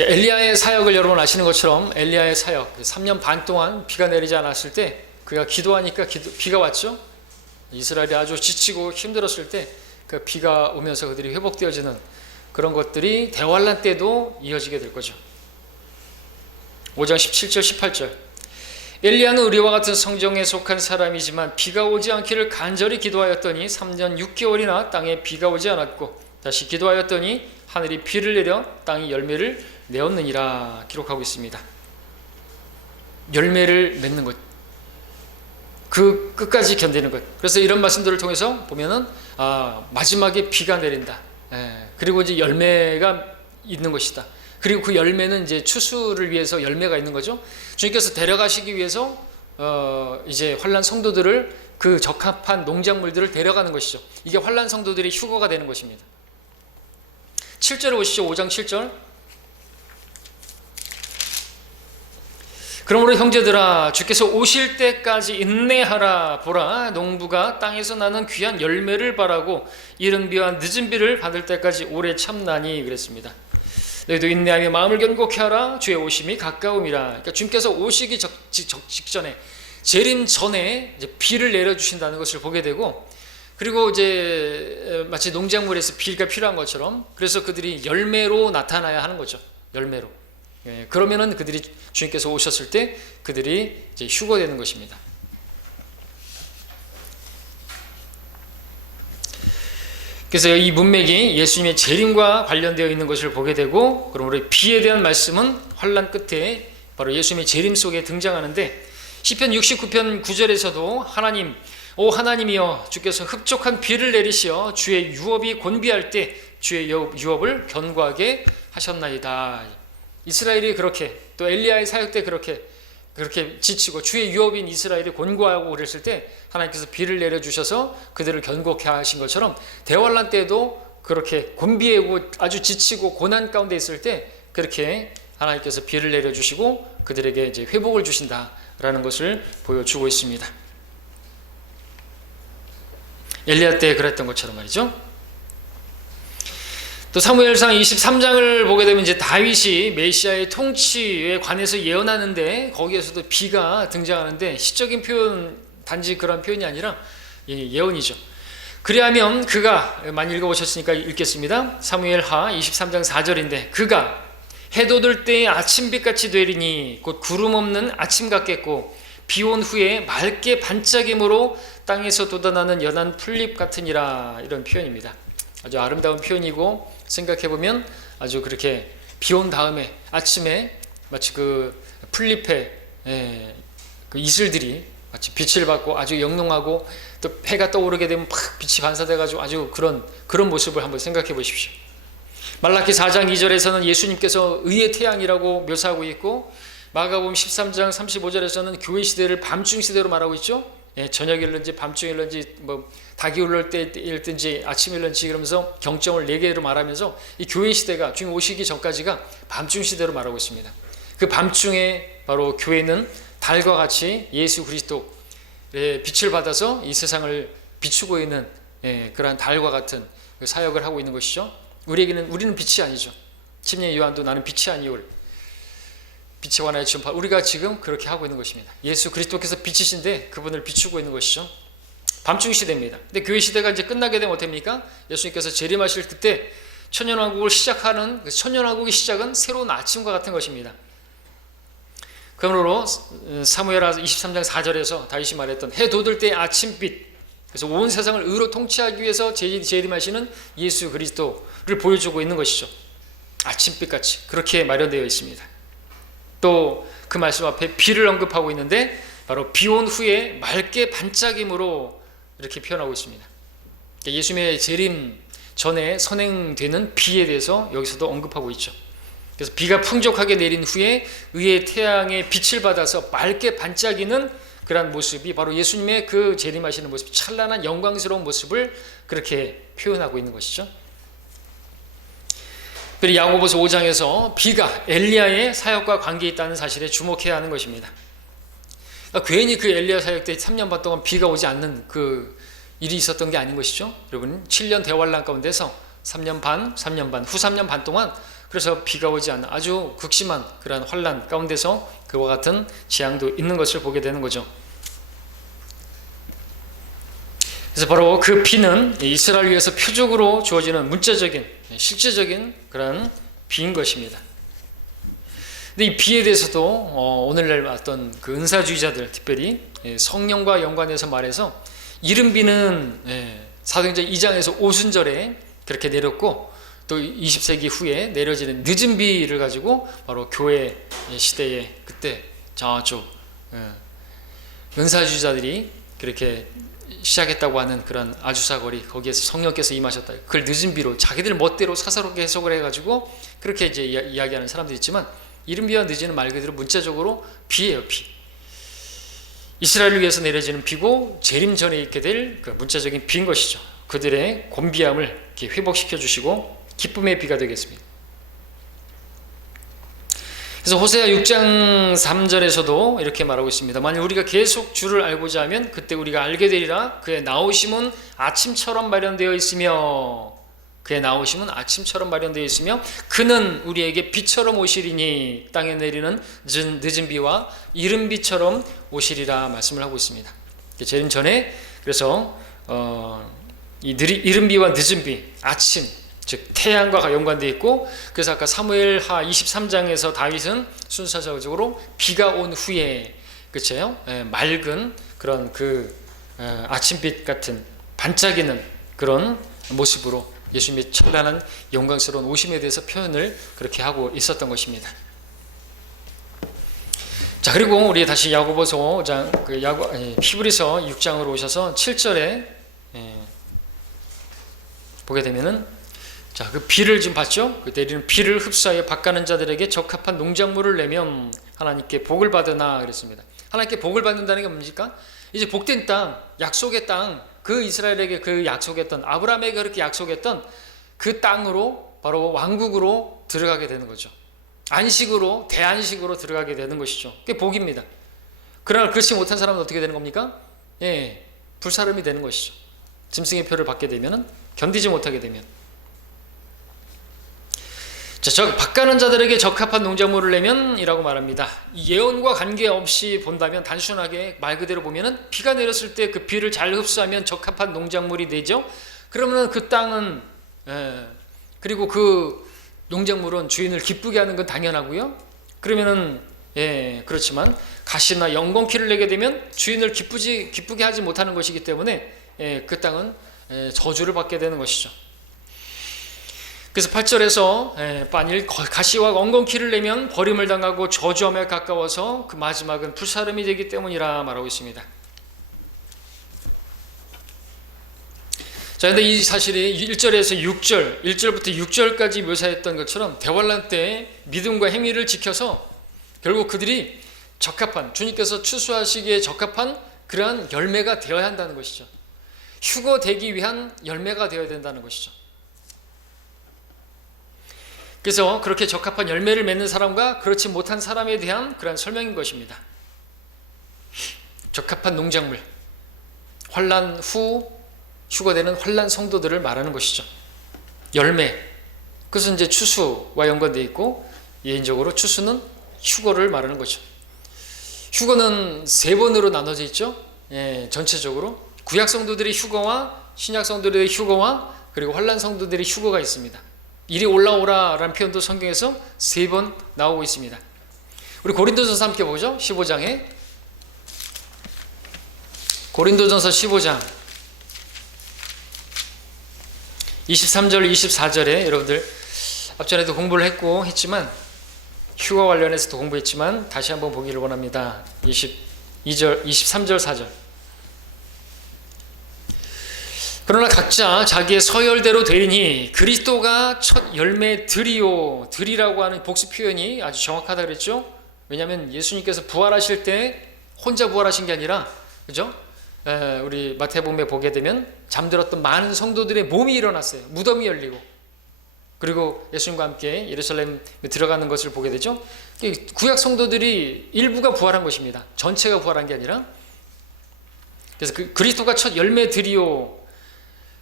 엘리야의 사역을 여러분 아시는 것처럼, 엘리야의 사역 3년 반 동안 비가 내리지 않았을 때 그가 기도하니까 비가 왔죠. 이스라엘이 아주 지치고 힘들었을 때 그 비가 오면서 그들이 회복되어지는 그런 것들이 대환란 때도 이어지게 될 거죠. 5장 17절 18절, 엘리야는 우리와 같은 성정에 속한 사람이지만 비가 오지 않기를 간절히 기도하였더니 3년 6개월이나 땅에 비가 오지 않았고, 다시 기도하였더니 하늘이 비를 내려 땅이 열매를 내었느니라 기록하고 있습니다. 열매를 맺는 것, 그 끝까지 견디는 것. 그래서 이런 말씀들을 통해서 보면은 마지막에 비가 내린다. 그리고 이제 열매가 있는 것이다. 그리고 그 열매는 이제 추수를 위해서 열매가 있는 거죠. 주님께서 데려가시기 위해서 이제 환난 성도들을, 그 적합한 농작물들을 데려가는 것이죠. 이게 환난 성도들의 휴거가 되는 것입니다. 7절을 보시죠. 5장 7절. 그러므로 형제들아, 주께서 오실 때까지 인내하라. 보라, 농부가 땅에서 나는 귀한 열매를 바라고 이른 비와 늦은 비를 받을 때까지 오래 참나니 그랬습니다. 너희도 인내하며 마음을 견고케 하라. 주의 오심이 가까움이라. 그러니까 주님께서 오시기 직전에, 재림 전에 이제 비를 내려주신다는 것을 보게 되고, 그리고 이제 마치 농작물에서 비가 필요한 것처럼, 그래서 그들이 열매로 나타나야 하는 거죠. 열매로. 그러면은 그들이, 주님께서 오셨을 때 그들이 이제 휴거되는 것입니다. 그래서 이 문맥이 예수님의 재림과 관련되어 있는 것을 보게 되고, 그러므로 비에 대한 말씀은 환난 끝에 바로 예수님의 재림 속에 등장하는데, 시편 69편 9절에서도 하나님, 오 하나님이여, 주께서 흡족한 비를 내리시어 주의 유업이 곤비할 때 주의 유업을 견고하게 하셨나이다. 이스라엘이 그렇게, 또 엘리야의 사역 때 그렇게 지치고 주의 유업인 이스라엘이 곤고하고 그랬을 때 하나님께서 비를 내려주셔서 그들을 견고케 하신 것처럼, 대환란 때도 그렇게 곤비하고 아주 지치고 고난 가운데 있을 때 그렇게 하나님께서 비를 내려주시고 그들에게 이제 회복을 주신다라는 것을 보여주고 있습니다. 엘리야 때 그랬던 것처럼 말이죠. 또 사무엘상 23장을 보게 되면 이제 다윗이 메시아의 통치에 관해서 예언하는데, 거기에서도 비가 등장하는데, 시적인 표현, 단지 그런 표현이 아니라 예언이죠. 그리하면 그가, 많이 읽어보셨으니까 읽겠습니다. 사무엘하 23장 4절인데, 그가 해돋을 때의 아침빛같이 되리니 곧 구름 없는 아침 같겠고 비 온 후에 맑게 반짝임으로 땅에서 돋아나는 연한 풀잎 같으니라. 이런 표현입니다. 아주 아름다운 표현이고, 생각해보면 아주 그렇게 비 온 다음에 아침에 마치 그 풀잎에 그 이슬들이 마치 빛을 받고 아주 영롱하고, 또 해가 떠오르게 되면 팍 빛이 반사돼가지고 아주 그런 모습을 한번 생각해 보십시오. 말라기 4장 2절에서는 예수님께서 의의 태양이라고 묘사하고 있고, 마가복음 13장 35절에서는 교회 시대를 밤중 시대로 말하고 있죠. 저녁일런지 밤중일런지 뭐 닭이 울릴 때일든지 아침일런지 그러면서 경점을 4개로 말하면서 이 교회 시대가 주님 오시기 전까지가 밤중 시대로 말하고 있습니다. 그 밤중에 바로 교회는 달과 같이 예수 그리스도의 빛을 받아서 이 세상을 비추고 있는 그러한 달과 같은 사역을 하고 있는 것이죠. 우리는 빛이 아니죠. 침례 요한도 나는 빛이 아니오, 빛의 완화의 전파, 우리가 지금 그렇게 하고 있는 것입니다. 예수 그리스도께서 빛이신데 그분을 비추고 있는 것이죠. 밤중 시대입니다. 근데 교회 시대가 이제 끝나게 되면 어떻습니까? 예수님께서 재림하실 그때 천년왕국을 시작하는 그 천년왕국의 시작은 새로운 아침과 같은 것입니다. 그러므로 사무엘하 23장 4절에서 다윗이 말했던 해 돋을 때 아침빛, 그래서 온 세상을 의로 통치하기 위해서 재림하시는 예수 그리스도를 보여주고 있는 것이죠. 아침빛같이 그렇게 마련되어 있습니다. 또 그 말씀 앞에 비를 언급하고 있는데, 바로 비 온 후에 맑게 반짝임으로 이렇게 표현하고 있습니다. 예수님의 재림 전에 선행되는 비에 대해서 여기서도 언급하고 있죠. 그래서 비가 풍족하게 내린 후에 의의 태양의 빛을 받아서 맑게 반짝이는 그러한 모습이 바로 예수님의 그 재림하시는 모습, 찬란한 영광스러운 모습을 그렇게 표현하고 있는 것이죠. 그리고 야고보서 5장에서 비가 엘리야의 사역과 관계 있다는 사실에 주목해야 하는 것입니다. 그러니까 괜히 그 엘리야 사역 때 3년 반 동안 비가 오지 않는 그 일이 있었던 게 아닌 것이죠. 여러분 7년 대환란 가운데서 3년 반, 후 3년 반 동안 그래서 비가 오지 않는 아주 극심한 그러한 환란 가운데서 그와 같은 재앙도 있는 것을 보게 되는 거죠. 그래서 바로 그 비는 이스라엘 위해서 표적으로 주어지는 문자적인 실제적인 그런 비인 것입니다. 근데 이 비에 대해서도 오늘날 어떤 그 은사주의자들, 특별히 성령과 연관해서 말해서 이른 비는 사도행전 2장에서 오순절에 그렇게 내렸고, 또 20세기 후에 내려지는 늦은 비를 가지고 바로 교회 시대에 그때 저쪽 은사주의자들이 그렇게 시작했다고 하는 그런 아주사거리, 거기에서 성령께서 임하셨다, 그걸 늦은 비로 자기들 멋대로 사사롭게 해석을 해가지고 그렇게 이제 이야기하는 사람도 있지만, 이른 비와 늦은 말 그대로 문자적으로 비예요. 비. 이스라엘을 위해서 내려지는 비고 재림 전에 있게 될 그 문자적인 비인 것이죠. 그들의 곤비함을 이렇게 회복시켜 주시고 기쁨의 비가 되겠습니다. 그래서 호세아 6장 3절에서도 이렇게 말하고 있습니다. 만일 우리가 계속 주를 알고자 하면 그때 우리가 알게 되리라. 그의 나오심은 아침처럼 마련되어 있으며, 그는 우리에게 비처럼 오시리니 땅에 내리는 늦은 비와 이른 비처럼 오시리라 말씀을 하고 있습니다. 재림 전에 그래서 이 이른 비와 늦은 비, 아침, 즉 태양과 연관되어 있고, 그래서 아까 사무엘하 23장에서 다윗은 순서적으로 비가 온 후에, 그렇죠? 맑은 그런 그 아침빛 같은 반짝이는 그런 모습으로 예수님의 찬란한 영광스러운 오심에 대해서 표현을 그렇게 하고 있었던 것입니다. 자, 그리고 우리 다시 야고보서 5장, 히브리서 6장으로 오셔서 7절에 보게 되면은, 자, 그 비를 지금 봤죠? 그 내리는 비를 흡수하여 밭가는 자들에게 적합한 농작물을 내면 하나님께 복을 받으나 그랬습니다. 하나님께 복을 받는다는 게 뭡니까? 이제 복된 땅, 약속의 땅, 그 이스라엘에게 그 약속했던, 아브라함에게 그렇게 약속했던 그 땅으로, 바로 왕국으로 들어가게 되는 거죠. 안식으로, 대안식으로 들어가게 되는 것이죠. 그게 복입니다. 그러나 그렇지 못한 사람은 어떻게 되는 겁니까? 불사름이 되는 것이죠. 짐승의 표를 받게 되면, 견디지 못하게 되면. 자, 밭가는 자들에게 적합한 농작물을 내면 이라고 말합니다. 예언과 관계없이 본다면, 단순하게 말 그대로 보면은 비가 내렸을 때 그 비를 잘 흡수하면 적합한 농작물이 되죠. 그러면 그 땅은, 그리고 그 농작물은 주인을 기쁘게 하는 건 당연하고요. 그러면은 그렇지만 가시나 영건키를 내게 되면 주인을 기쁘게 하지 못하는 것이기 때문에 그 땅은 저주를 받게 되는 것이죠. 그래서 8절에서 만일 가시와 엉겅퀴를 내면 버림을 당하고 저주함에 가까워서 그 마지막은 불사름이 되기 때문이라 말하고 있습니다. 자, 근데 이 사실이 1절에서 6절, 1절부터 6절까지 묘사했던 것처럼 대환란 때 믿음과 행위를 지켜서 결국 그들이 적합한, 주님께서 추수하시기에 적합한 그러한 열매가 되어야 한다는 것이죠. 휴거되기 위한 열매가 되어야 된다는 것이죠. 그래서 그렇게 적합한 열매를 맺는 사람과 그렇지 못한 사람에 대한 그러한 설명인 것입니다. 적합한 농작물, 환난 후 휴거되는 환난 성도들을 말하는 것이죠. 열매, 그것은 이제 추수와 연관되어 있고 예인적으로 추수는 휴거를 말하는 거죠. 휴거는 세 번으로 나눠져 있죠. 전체적으로 구약 성도들의 휴거와 신약 성도들의 휴거와 그리고 환난 성도들의 휴거가 있습니다. 이리 올라오라 라는 표현도 성경에서 세 번 나오고 있습니다. 우리 고린도전서 함께 보죠. 15장에 고린도전서 15장 23절 24절에 여러분들 앞전에도 공부를 했지만 휴거 관련해서도 공부했지만 다시 한번 보기를 원합니다. 23절 4절. 그러나 각자 자기의 서열대로 되리니 그리스도가 첫 열매들이요. 들이라고 하는 복수 표현이 아주 정확하다 그랬죠. 왜냐하면 예수님께서 부활하실 때 혼자 부활하신 게 아니라, 그죠? 우리 마태복음에 보게 되면 잠들었던 많은 성도들의 몸이 일어났어요. 무덤이 열리고, 그리고 예수님과 함께 예루살렘에 들어가는 것을 보게 되죠. 구약 성도들이 일부가 부활한 것입니다. 전체가 부활한 게 아니라. 그래서 그리스도가 첫 열매들이요.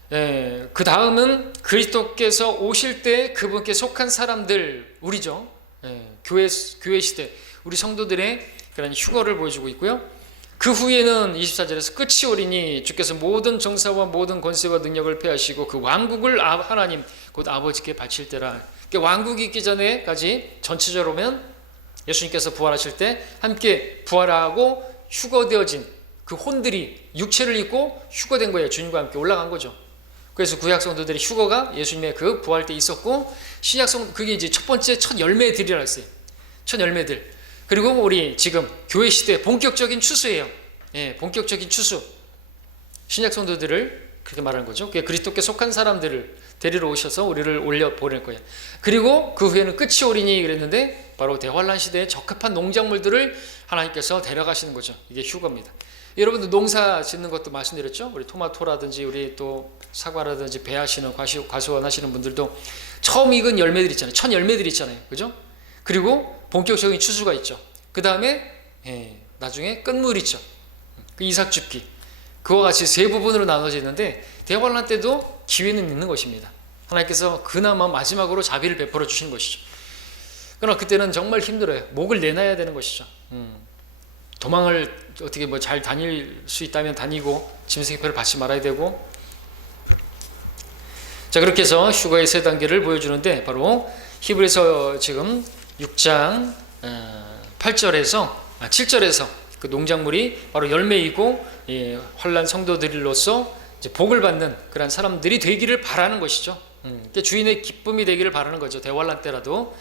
그 다음은 그리스도께서 오실 때 그분께 속한 사람들, 우리죠. 교회 시대 우리 성도들의 그런 휴거를 보여주고 있고요. 그 후에는 24절에서 끝이 오리니 주께서 모든 정사와 모든 권세와 능력을 폐하시고 그 왕국을 하나님 곧 아버지께 바칠 때라. 그러니까 왕국이 있기 전에까지 전체적으로 보면 예수님께서 부활하실 때 함께 부활하고 휴거되어진 그 혼들이 육체를 입고 휴거된 거예요. 주님과 함께 올라간 거죠. 그래서 구약 성도들의 휴거가 예수님의 그 부활 때 있었고, 신약 성 그게 이제 첫 번째 첫 열매들이라 했어요. 첫 열매들. 그리고 우리 지금 교회 시대 본격적인 추수예요. 본격적인 추수. 신약 성도들을 그렇게 말하는 거죠. 그리스도께 속한 사람들을 데리러 오셔서 우리를 올려 보낼 거예요. 그리고 그 후에는 끝이 오리니 그랬는데 바로 대환란 시대에 적합한 농작물들을 하나님께서 데려가시는 거죠. 이게 휴거입니다. 여러분들 농사 짓는 것도 말씀드렸죠. 우리 토마토라든지 우리 또 사과라든지 배하시는 과수원 하시는 분들도 처음 익은 열매들 있잖아요. 첫 열매들 있잖아요. 그죠? 그리고 본격적인 추수가 있죠. 그 다음에 나중에 끝물 있죠. 그 이삭 줍기. 그와 같이 세 부분으로 나눠져 있는데 대환란 때도 기회는 있는 것입니다. 하나님께서 그나마 마지막으로 자비를 베풀어 주신 것이죠. 그러나 그때는 정말 힘들어요. 목을 내놔야 되는 것이죠. 도망을 어떻게 잘 다닐 수 있다면 다니고 짐승의 표를 받지 말아야 되고. 자, 그렇게 해서 휴거의 세 단계를 보여주는데 바로 히브리서 지금 6장 7절에서 그 농작물이 바로 열매이고 환난 성도들로서 이제 복을 받는 그런 사람들이 되기를 바라는 것이죠. 주인의 기쁨이 되기를 바라는 거죠. 대환란 때라도.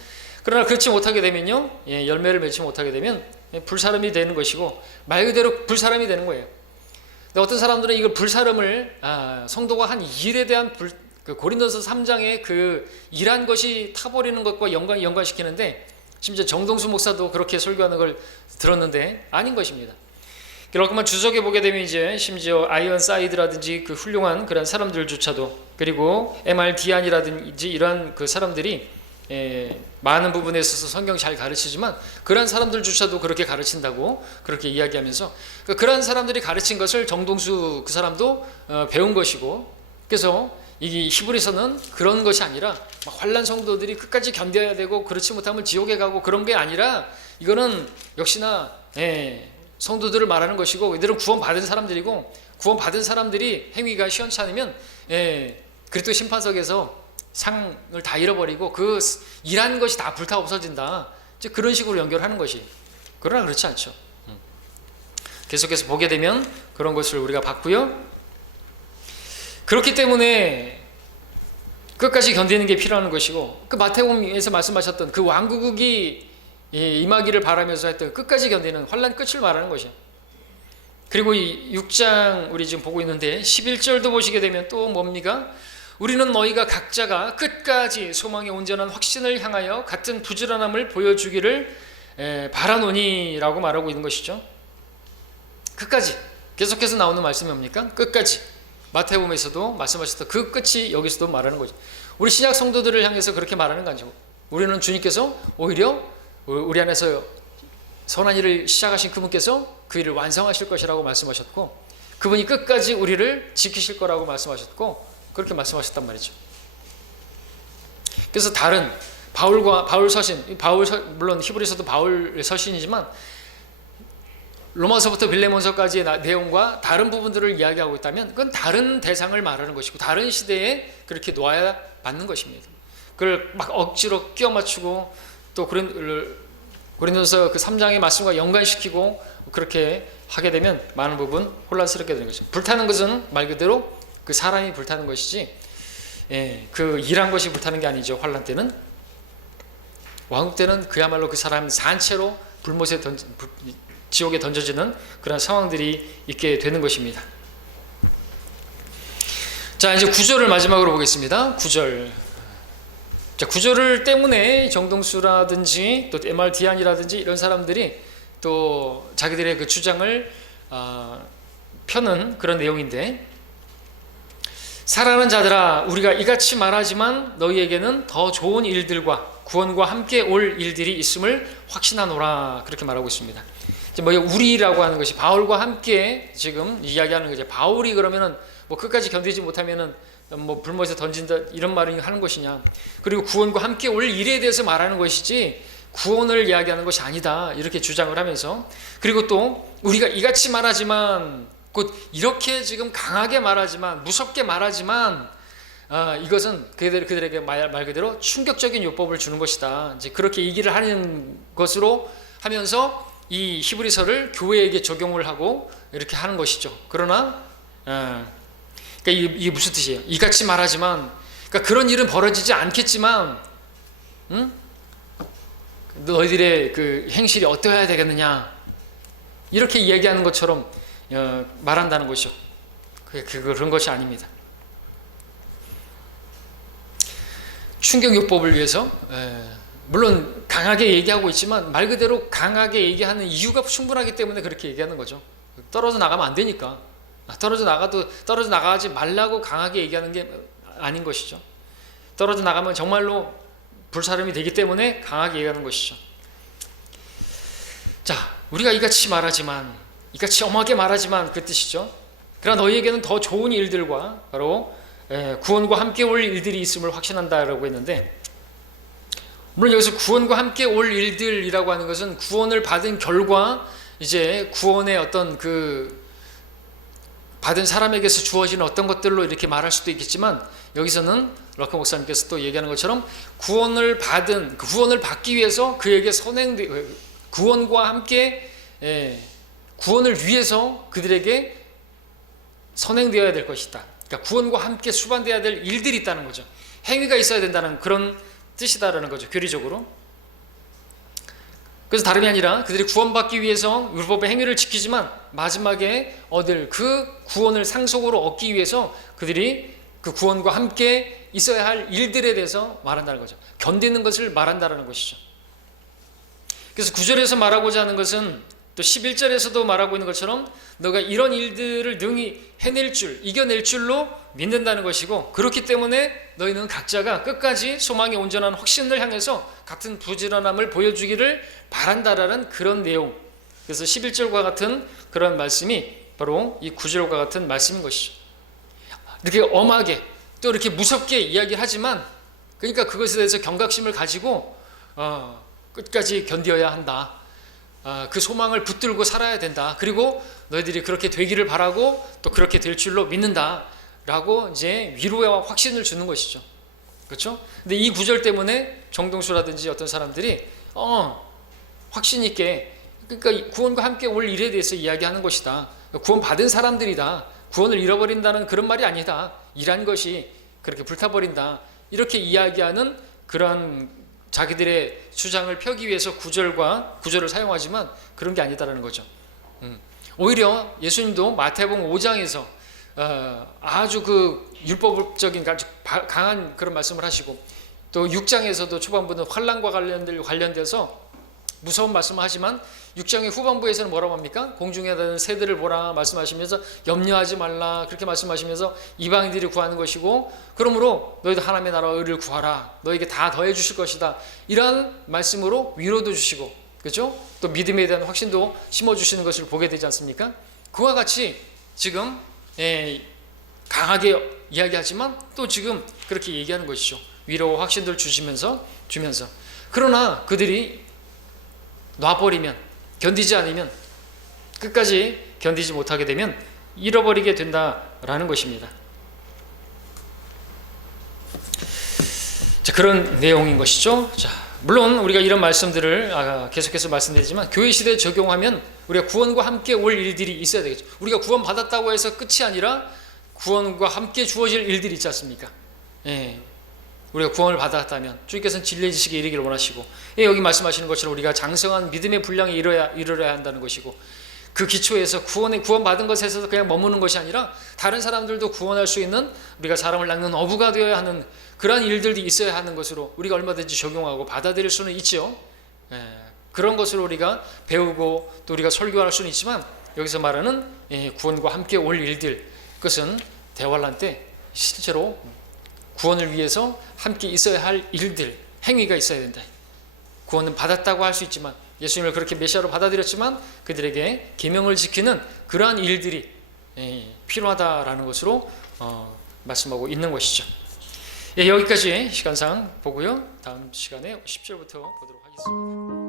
그러나 그렇지 못하게 되면요, 열매를 맺지 못하게 되면 불사름이 되는 것이고 말 그대로 불사름이 되는 거예요. 근데 어떤 사람들은 이걸 불사름을 성도가 한 일에 대한 그 고린도서 3장의 그 일한 것이 타버리는 것과 연관시키는데 심지어 정동수 목사도 그렇게 설교하는 걸 들었는데 아닌 것입니다. 그렇구만 주석에 보게 되면 이제 심지어 아이언사이드라든지 그 훌륭한 그런 사람들조차도 그리고 MRD안이라든지 이러한 그 사람들이 많은 부분에 있어서 성경 잘 가르치지만 그러한 사람들조차도 그렇게 가르친다고 그렇게 이야기하면서 그러한 사람들이 가르친 것을 정동수 그 사람도 배운 것이고, 그래서 이 히브리서는 그런 것이 아니라 환난 성도들이 끝까지 견뎌야 되고 그렇지 못하면 지옥에 가고 그런 게 아니라 이거는 역시나 성도들을 말하는 것이고 이들은 구원받은 사람들이고 구원받은 사람들이 행위가 시원치 않으면 그리스도 심판석에서 상을 다 잃어버리고 그 일한 것이 다 불타 없어진다. 그런 식으로 연결하는 것이. 그러나 그렇지 않죠. 계속해서 보게 되면 그런 것을 우리가 봤고요. 그렇기 때문에 끝까지 견디는 게 필요한 것이고, 그 마태복음에서 말씀하셨던 그 왕국이 임하기를 바라면서 했던 끝까지 견디는 환난 끝을 말하는 것이에요. 그리고 이 6장 우리 지금 보고 있는데 11절도 보시게 되면 또 뭡니까? 우리는 너희가 각자가 끝까지 소망의 온전한 확신을 향하여 같은 부지런함을 보여주기를 바라노니라고 말하고 있는 것이죠. 끝까지 계속해서 나오는 말씀이 뭡니까? 끝까지. 마태복음에서도 말씀하셨던 그 끝이 여기서도 말하는 거죠. 우리 신약 성도들을 향해서 그렇게 말하는 거죠. 우리는 주님께서 오히려 우리 안에서 선한 일을 시작하신 그분께서 그 일을 완성하실 것이라고 말씀하셨고, 그분이 끝까지 우리를 지키실 거라고 말씀하셨고, 그렇게 말씀하셨단 말이죠. 그래서 다른 바울 서신, 물론 히브리서도 바울 서신이지만 로마서부터 빌레몬서까지의 내용과 다른 부분들을 이야기하고 있다면 그건 다른 대상을 말하는 것이고 다른 시대에 그렇게 놓아야 맞는 것입니다. 그걸 막 억지로 끼워 맞추고 또 고린도서 그 3장의 말씀과 연관시키고 그렇게 하게 되면 많은 부분 혼란스럽게 되는 거죠. 불타는 것은 말 그대로 그 사람이 불타는 것이지, 그 일한 것이 불타는 게 아니죠. 환난 때는, 왕국 때는 그야말로 그 사람 산채로 지옥에 던져지는 그런 상황들이 있게 되는 것입니다. 자, 이제 9절을 마지막으로 보겠습니다. 9절. 자, 9절을 때문에 정동수라든지 또 MRD안이라든지 이런 사람들이 또 자기들의 그 주장을 펴는 그런 내용인데, 사랑하는 자들아, 우리가 이같이 말하지만 너희에게는 더 좋은 일들과 구원과 함께 올 일들이 있음을 확신하노라, 그렇게 말하고 있습니다. 우리라고 하는 것이 바울과 함께 지금 이야기하는 거죠. 바울이 그러면은 뭐 끝까지 견디지 못하면은 뭐 불못에 던진다 이런 말을 하는 것이냐? 그리고 구원과 함께 올 일에 대해서 말하는 것이지 구원을 이야기하는 것이 아니다, 이렇게 주장을 하면서, 그리고 또 우리가 이같이 말하지만, 곧 이렇게 지금 강하게 말하지만, 무섭게 말하지만, 이것은 그들에게 말 그대로 충격적인 요법을 주는 것이다, 이제 그렇게 얘기를 하는 것으로 하면서 이 히브리서를 교회에게 적용을 하고 이렇게 하는 것이죠. 그러나 그러니까 이게 무슨 뜻이에요? 이같이 말하지만, 그러니까 그런 일은 벌어지지 않겠지만, 너희들의 그 행실이 어떠해야 되겠느냐, 이렇게 이야기하는 것처럼 말한다는 것이죠. 그런 것이 아닙니다. 충격요법을 위해서, 물론 강하게 얘기하고 있지만 말 그대로 강하게 얘기하는 이유가 충분하기 때문에 그렇게 얘기하는 거죠. 떨어져 나가면 안 되니까. 떨어져 나가지 말라고 강하게 얘기하는 게 아닌 것이죠. 떨어져 나가면 정말로 불사름이 되기 때문에 강하게 얘기하는 것이죠. 자, 우리가 이같이 엄하게 말하지만 그 뜻이죠. 그러나 너희에게는 더 좋은 일들과 바로 구원과 함께 올 일들이 있음을 확신한다라고 했는데, 물론 여기서 구원과 함께 올 일들이라고 하는 것은 구원을 받은 결과 이제 구원의 어떤 그 받은 사람에게서 주어지는 어떤 것들로 이렇게 말할 수도 있겠지만, 여기서는 럭커 목사님께서 또 얘기하는 것처럼 구원을 받기 위해서 그에게 구원과 함께 구원을 위해서 그들에게 선행되어야 될 것이다. 그러니까 구원과 함께 수반되어야 될 일들이 있다는 거죠. 행위가 있어야 된다는 그런 뜻이다라는 거죠, 교리적으로. 그래서 다름이 아니라 그들이 구원받기 위해서 율법의 행위를 지키지만 마지막에 얻을 그 구원을 상속으로 얻기 위해서 그들이 그 구원과 함께 있어야 할 일들에 대해서 말한다는 거죠. 견디는 것을 말한다는 것이죠. 그래서 9절에서 말하고자 하는 것은 또 11절에서도 말하고 있는 것처럼 너가 이런 일들을 능히 이겨낼 줄로 믿는다는 것이고, 그렇기 때문에 너희는 각자가 끝까지 소망의 온전한 확신을 향해서 같은 부지런함을 보여주기를 바란다라는 그런 내용. 그래서 11절과 같은 그런 말씀이 바로 이 9절과 같은 말씀인 것이죠. 이렇게 엄하게 또 이렇게 무섭게 이야기하지만, 그러니까 그것에 대해서 경각심을 가지고 끝까지 견뎌야 한다. 그 소망을 붙들고 살아야 된다. 그리고 너희들이 그렇게 되기를 바라고 또 그렇게 될 줄로 믿는다 라고 이제 위로와 확신을 주는 것이죠. 그렇죠? 근데 이 구절 때문에 정동수라든지 어떤 사람들이 확신 있게 그러니까 구원과 함께 올 일에 대해서 이야기하는 것이다. 구원 받은 사람들이다. 구원을 잃어버린다는 그런 말이 아니다. 일한 것이 그렇게 불타버린다. 이렇게 이야기하는 그런 자기들의 주장을 펴기 위해서 구절을 사용하지만 그런 게 아니다라는 거죠. 오히려 예수님도 마태복음 5장에서 아주 그 율법적인 아주 강한 그런 말씀을 하시고, 또 6장에서도 초반부는 환난과 관련돼서 무서운 말씀을 하지만 6장의 후반부에서는 뭐라고 합니까? 공중에 나는 새들을 보라 말씀하시면서 염려하지 말라 그렇게 말씀하시면서 이방인들이 구하는 것이고, 그러므로 너희도 하나님의 나라와 의를 구하라, 너에게 다 더해 주실 것이다, 이러한 말씀으로 위로도 주시고, 그렇죠? 또 믿음에 대한 확신도 심어주시는 것을 보게 되지 않습니까? 그와 같이 지금 강하게 이야기하지만 또 지금 그렇게 얘기하는 것이죠. 위로와 확신들을 주면서 그러나 그들이 놔버리면, 견디지 않으면, 끝까지 견디지 못하게 되면 잃어버리게 된다라는 것입니다. 자, 그런 내용인 것이죠. 자, 물론 우리가 이런 말씀들을 계속해서 말씀드리지만 교회 시대에 적용하면 우리가 구원과 함께 올 일들이 있어야 되겠죠. 우리가 구원 받았다고 해서 끝이 아니라 구원과 함께 주어질 일들이 있지 않습니까? 우리가 구원을 받았다면 주님께서는 진리의 지식에 이르기를 원하시고, 여기 말씀하시는 것처럼 우리가 장성한 믿음의 분량에 이르러야 한다는 것이고, 그 기초에서 구원받은 것에서 그냥 머무는 것이 아니라 다른 사람들도 구원할 수 있는, 우리가 사람을 낚는 어부가 되어야 하는 그러한 일들도 있어야 하는 것으로 우리가 얼마든지 적용하고 받아들일 수는 있죠. 그런 것으로 우리가 배우고 또 우리가 설교할 수는 있지만, 여기서 말하는 구원과 함께 올 일들, 그것은 대환란 때 실제로 구원을 위해서 함께 있어야 할 일들, 행위가 있어야 된다. 구원은 받았다고 할 수 있지만, 예수님을 그렇게 메시아로 받아들였지만 그들에게 계명을 지키는 그러한 일들이 필요하다라는 것으로 말씀하고 있는 것이죠. 여기까지 시간상 보고요. 다음 시간에 10절부터 보도록 하겠습니다.